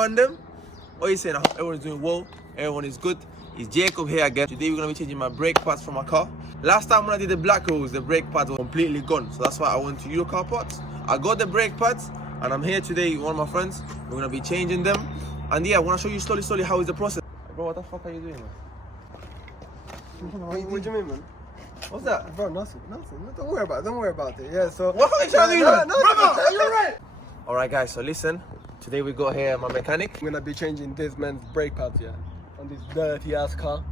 mandem. What are you saying? I hope everyone's doing well. Everyone is good. It's Jacob here again. Today we're going to be changing my brake pads for my car. Last time when I did the black holes, the brake pads were completely gone. So that's why I went to your car parts. I got the brake pads and I'm here today with one of my friends. We're going to be changing them. And yeah, I want to show you slowly how is the process. Bro, what the fuck are you doing, man? What do you mean, man? What's that? Bro, nothing. Don't worry about it. Yeah, so... What are you trying to do, man? Brother, are you alright? Alright guys, so listen. Today we got here my mechanic. I'm gonna be changing this man's brake pads, yeah, on this dirty ass car.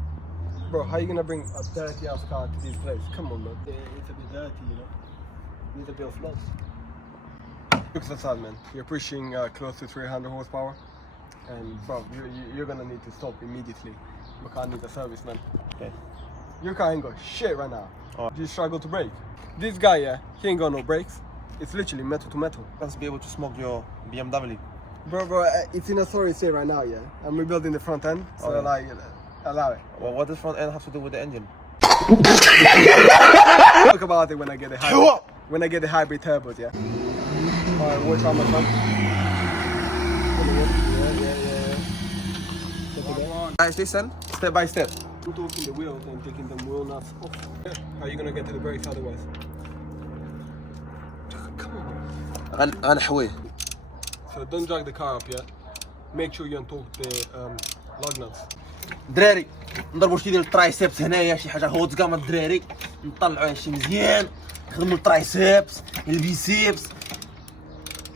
Bro, how are you gonna bring a dirty ass car to this place? Come on, man. It's a bit dirty, you know. Needs a bit of love. Look at the side, man. You're pushing close to 300 horsepower. And bro, you're gonna need to stop immediately. Your car needs a service, man. Okay. Your car ain't got shit right now. Oh. You struggle to brake. This guy, yeah, he ain't got no brakes. It's literally metal to metal. Let's be able to smoke your BMW. Bro, it's in a sorry state right now, yeah. I'm rebuilding the front end, so Okay. like, allow it. Well, what does front end have to do with the engine? Talk about it when I get the hybrid. When I get the hybrid turbos, yeah. Alright, watch out, my friend. Yeah. Guys, listen, step by step. I'm talking the wheels and taking the wheel nuts off. How are you gonna get to the brakes otherwise? Come on. أنا حوي. So don't drag the car up, yeah. Make sure you untalk the lug nuts. دراري نضربوا شي ديال الترايسبس هنايا شي حاجه هوت كاع الدراري نطلعوا شي مزيان نخدموا الترايسبس البيسيبس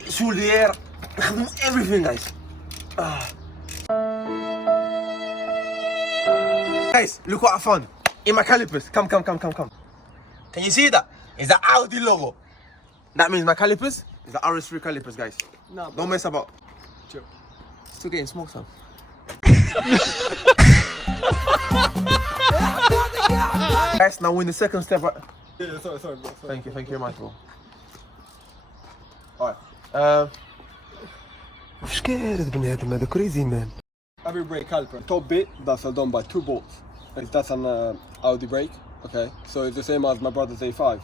شولدير نخدموا everything guys. Guys, look what I found in my calipers. Come. Can you see that? It's the Audi logo. That means my calipers is the RS3 calipers, guys. No, Don't mess about. chill. Still getting smoked, son. Guys, now we're in the second step. Right? Yeah, sorry, bro. Thank you very much, bro. Alright. وش كارث بني ادم هذا crazy man. Every brake caliper, top bit, that's done by 2 bolts. That's an Audi brake, okay? So it's the same as my brother's A5.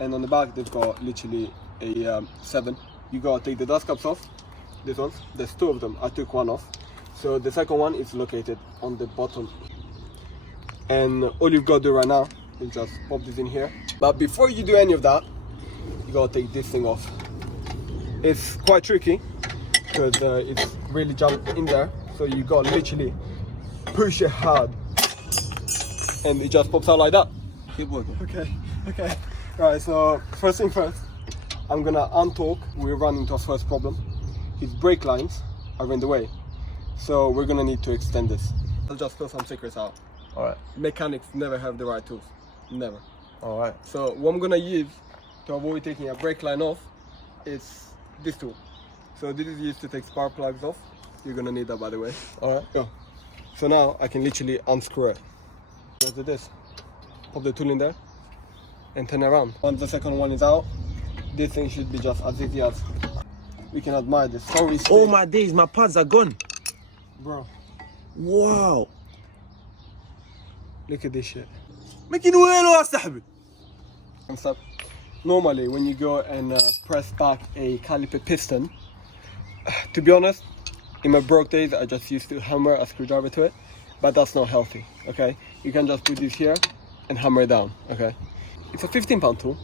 And on the back they've got literally a 7. You gotta take the dust caps off. This one, there's 2 of them. I took one off. So the second one is located on the bottom. And all you've got to do right now is just pop this in here. But before you do any of that, you gotta take this thing off. It's quite tricky because it's really jumped in there. So you gotta literally push it hard and it just pops out like that. Keep working. Okay. Right, so first thing first, I'm gonna untalk. We're running into our first problem. His brake lines are in the way. So we're gonna need to extend this. I'll just throw some secrets out. Alright. Mechanics never have the right tools. Never. Alright. So what I'm gonna use to avoid taking a brake line off is this tool. So this is used to take spark plugs off. You're gonna need that, by the way. Alright. Go. So now I can literally unscrew it. Just do this. Pop the tool in there and turn around. Once the second one is out, this thing should be just as easy as we can admire this. Sorry. Oh my days, my pads are gone. Bro. Wow. Look at this shit. Making وينو يا صاحبي. And stop. Normally when you go and press back a caliper piston, to be honest, in my broke days I just used to hammer a screwdriver to it, but that's not healthy, okay? You can just put this here and hammer it down, okay? It's a 15-pound tool.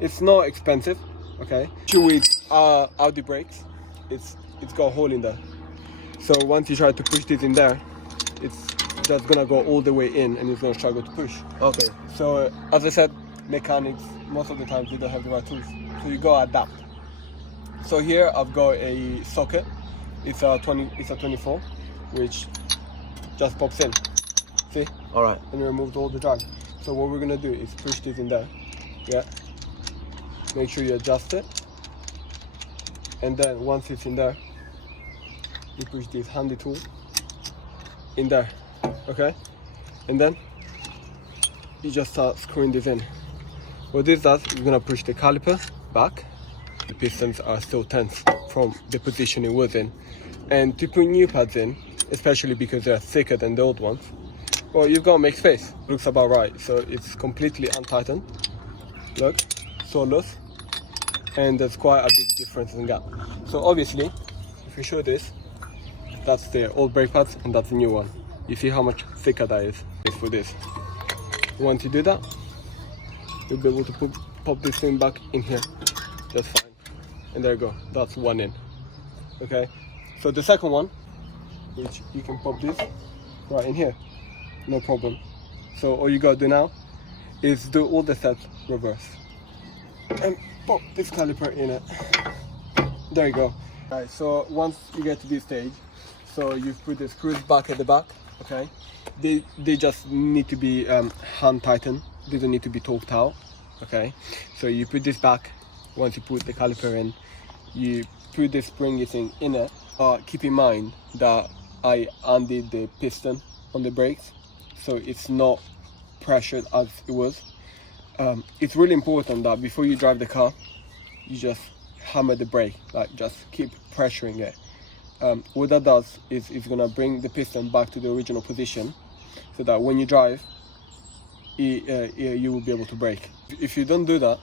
It's not expensive, okay? With Audi brakes, it's got a hole in there. So once you try to push this in there, it's just gonna go all the way in and it's gonna struggle to push. Okay. So as I said, mechanics most of the time they don't have the right tools, so you gotta adapt. So here I've got a socket. It's a 24, which just pops in. See? Alright. And removes all the drag. So what we're gonna do is push this in there. Yeah. Make sure you adjust it. And then once it's in there, you push this handy tool in there. Okay? And then you just start screwing this in. What this does, you're gonna push the caliper back. The pistons are still tense from the position it was in. And to put new pads in, especially because they're thicker than the old ones, well, you've got to make space. Looks about right. So it's completely untightened. Look, so loose. And there's quite a big difference in gap. So obviously, if you show this, That's the old brake pads and that's the new one. You see how much thicker that is for this. Once you do that, you'll be able to pop this thing back in here just fine. And there you go, that's one in. Okay, so the second one, which you can pop this right in here, no problem. So all you gotta do now is do all the steps reverse and pop this caliper in it. There you go. Alright, so once you get to this stage, so you put the screws back at the back, okay? They just need to be hand tightened, they don't need to be torqued out, okay? So you put this back, once you put the caliper in, you put the springy thing in it. Keep in mind that I undid the piston on the brakes, so it's not pressured as it was. It's really important that before you drive the car, you just hammer the brake, like just keep pressuring it. What that does is it's gonna bring the piston back to the original position, so that when you drive, you will be able to brake. If you don't do that,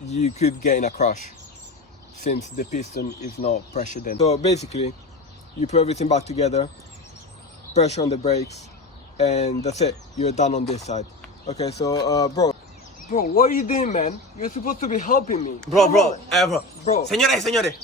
you could get in a crash, since the piston is not pressured in. So basically, you put everything back together, pressure on the brakes, and that's it. You're done on this side. Okay, so bro, what are you doing, man? You're supposed to be helping me. Bro. Señores.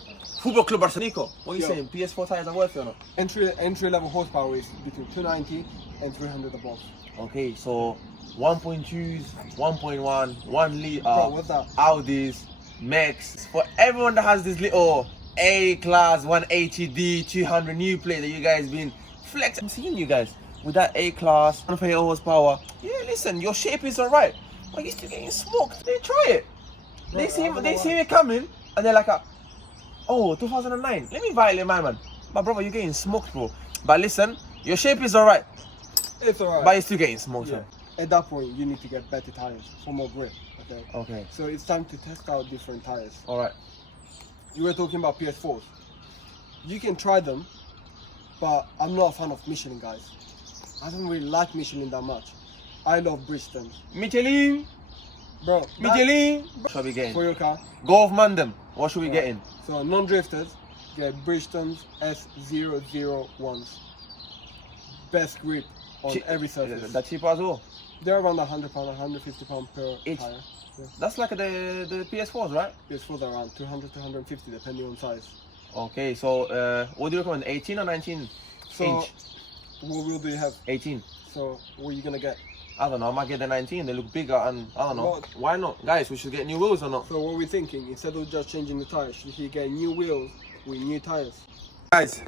Football Club Barcelona. What are you saying? PS4 tires are worth it or not? Entry level horsepower is between 290 and 300 above. Okay, so 1.2s, 1.1, 1 litre, Bro, what's that? Audis, Mk6. For everyone that has this little A-Class 180D 200 new plate that you guys been flexing. I'm seeing you guys with that A-Class 128 horsepower. Yeah, listen, your shape is alright, but you're still getting smoked. They try it. They see me coming and they're like, oh, 2009. Let me violate my man. My brother, you're getting smoked, bro. But listen, your shape is alright. It's alright. But you're still getting smoked. Yeah. At that point, you need to get better tires for more grip. Okay. Okay. So it's time to test out different tires. Alright. You were talking about PS4s. You can try them, but I'm not a fan of Michelin, guys. I don't really like Michelin that much. I love Bridgestone. Michelin. Bro. Michelin. What should we get For your car. Golf Mandem. What should we get in? So non-drifters, get Bridgestone's S001s. Best grip on every surface. That's cheaper as well. They're around £100, £150 per Each. tire. Yeah. That's like the PS4s, right? PS4s are around 200 to 150 depending on size. Okay, so what do you recommend? 18 or 19 So inch? what wheel do you have? 18. So what are you gonna get? I don't know, I might get the 19, they look bigger and I don't know. What? Why not? Guys, we should get new wheels or not? So what we're thinking, instead of just changing the tires, should he get new wheels with new tires? Guys,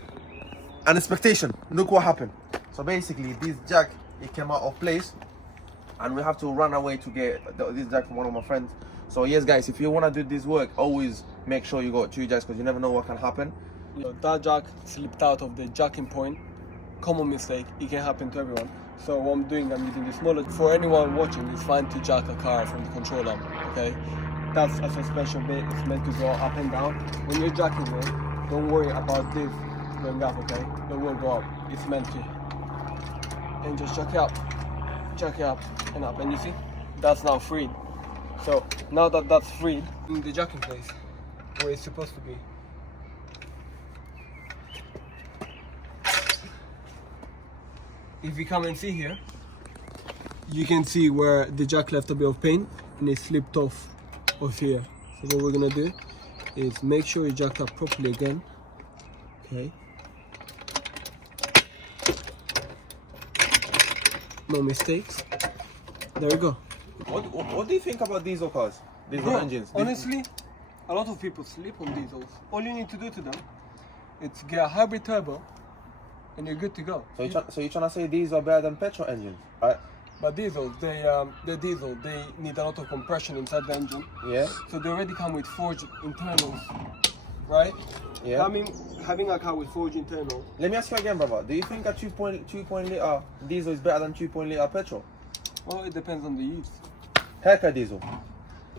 an expectation, look what happened. So basically, this jack, it came out of place and we have to run away to get this jack from one of my friends. So yes guys, if you want to do this work, always make sure you got 2 jacks because you never know what can happen. That jack slipped out of the jacking point. Common mistake, it can happen to everyone. So what I'm doing, I'm using the smaller. For anyone watching, it's fine to jack a car from the control arm, okay? That's a suspension bit, it's meant to go up and down. When you're jacking it, don't worry about this going up, okay? It won't go up, it's meant to. And just jack it up and up, and you see, that's now freed. So now that that's freed, in the jacking place, where it's supposed to be. If you come and see here, you can see where the jack left a bit of paint and it slipped off of here. So what we're gonna do is make sure you jack up properly again. Okay. No mistakes. There you go. What do you think about diesel cars? Diesel engines? Honestly, a lot of people sleep on diesels. All you need to do to them is get a hybrid turbo and you're good to go. So you're trying to say these are better than petrol engines, right? But diesels, they need a lot of compression inside the engine. Yeah. So they already come with forged internals, right? Yeah. Having a car with forged internals. Let me ask you again, brother. Do you think a 2.0 litre diesel is better than 2.0 litre petrol? Well, it depends on the use. Heck diesel.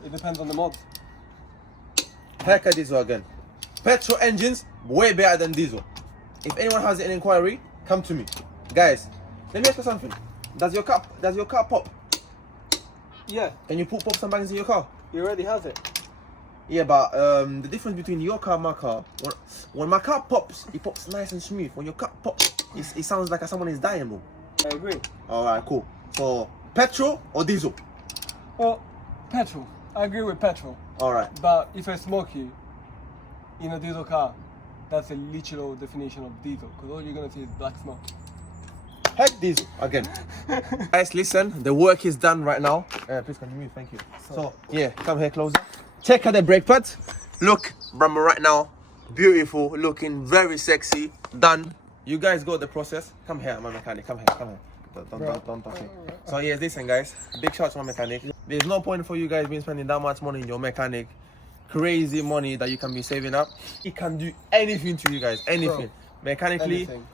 It depends on the mods. Heck diesel again. Petrol engines way better than diesel. If anyone has an inquiry, come to me, guys. Let me ask you something. Does your car pop? Yeah. Can you pop some bags in your car? He already has it. Yeah, but the difference between your car and my car, when my car pops, it pops nice and smooth. When your car pops, it sounds like someone is dying, bro. I agree. Alright, cool. So, petrol or diesel? Well, petrol. I agree with petrol. Alright. But if I smoke you in a diesel car, that's a literal definition of diesel, because all you're gonna see is black smoke. Heck diesel again. Guys, listen, the work is done right now. Please continue, thank you. So, yeah, come here closer. Check out the brake pads. Look, Brahma right now, beautiful, looking very sexy, done. You guys got the process. Come here, my mechanic, come here, come here. Don't touch it. So yes, listen guys, big shout to my mechanic. There's no point for you guys being spending that much money in your mechanic. Crazy money that you can be saving up. It can do anything to you guys, anything. Mechanically. Anything.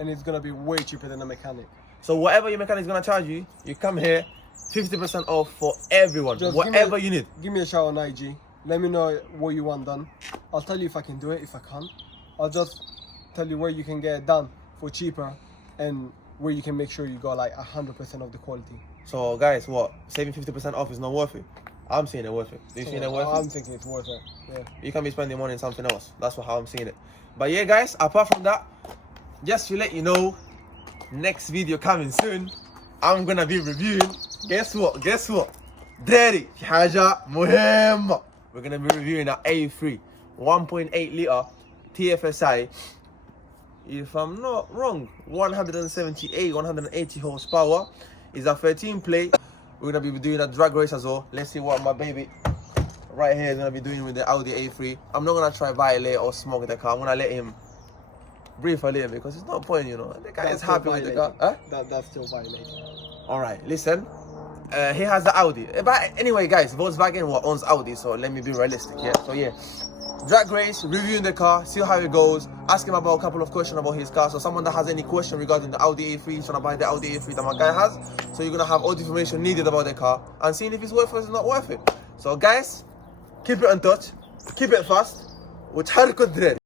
And it's gonna be way cheaper than a mechanic. So whatever your mechanic is gonna charge you, you come here, 50% off for everyone, Just whatever you need. Give me a shout on IG. Let me know what you want done. I'll tell you if I can do it, if I can't. I'll just tell you where you can get it done for cheaper and where you can make sure you got like 100% of the quality. So guys, what? Saving 50% off is not worth it? I'm seeing it worth it. Do you see it worth it? I'm thinking it's worth it, yeah. You can be spending money on something else. That's how I'm seeing it. But yeah guys, apart from that, just to let you know, next video coming soon, I'm gonna be reviewing, guess what? Daddy, حاجة مهمة. We're gonna be reviewing an A3 1.8 litre TFSI. If I'm not wrong, 180 horsepower. Is a 13 plate. We're gonna be doing a drag race as well. Let's see what my baby right here is gonna be doing with the Audi A3. I'm not gonna try violate or smoke the car. I'm gonna let him breathe a little bit because it's no point, you know. The guy is happy with the car. Huh? That's still violating. Alright, listen. He has the Audi. But anyway, guys, Volkswagen owns Audi, so let me be realistic, yeah? So yeah, drag race, reviewing the car, see how it goes, ask him about a couple of questions about his car. So someone that has any question regarding the Audi A3, trying to buy the Audi A3 that my guy has, so you're gonna have all the information needed about the car and seeing if it's worth it or it's not worth it. So guys, keep it in touch, keep it fast, وتحركوا الدراري.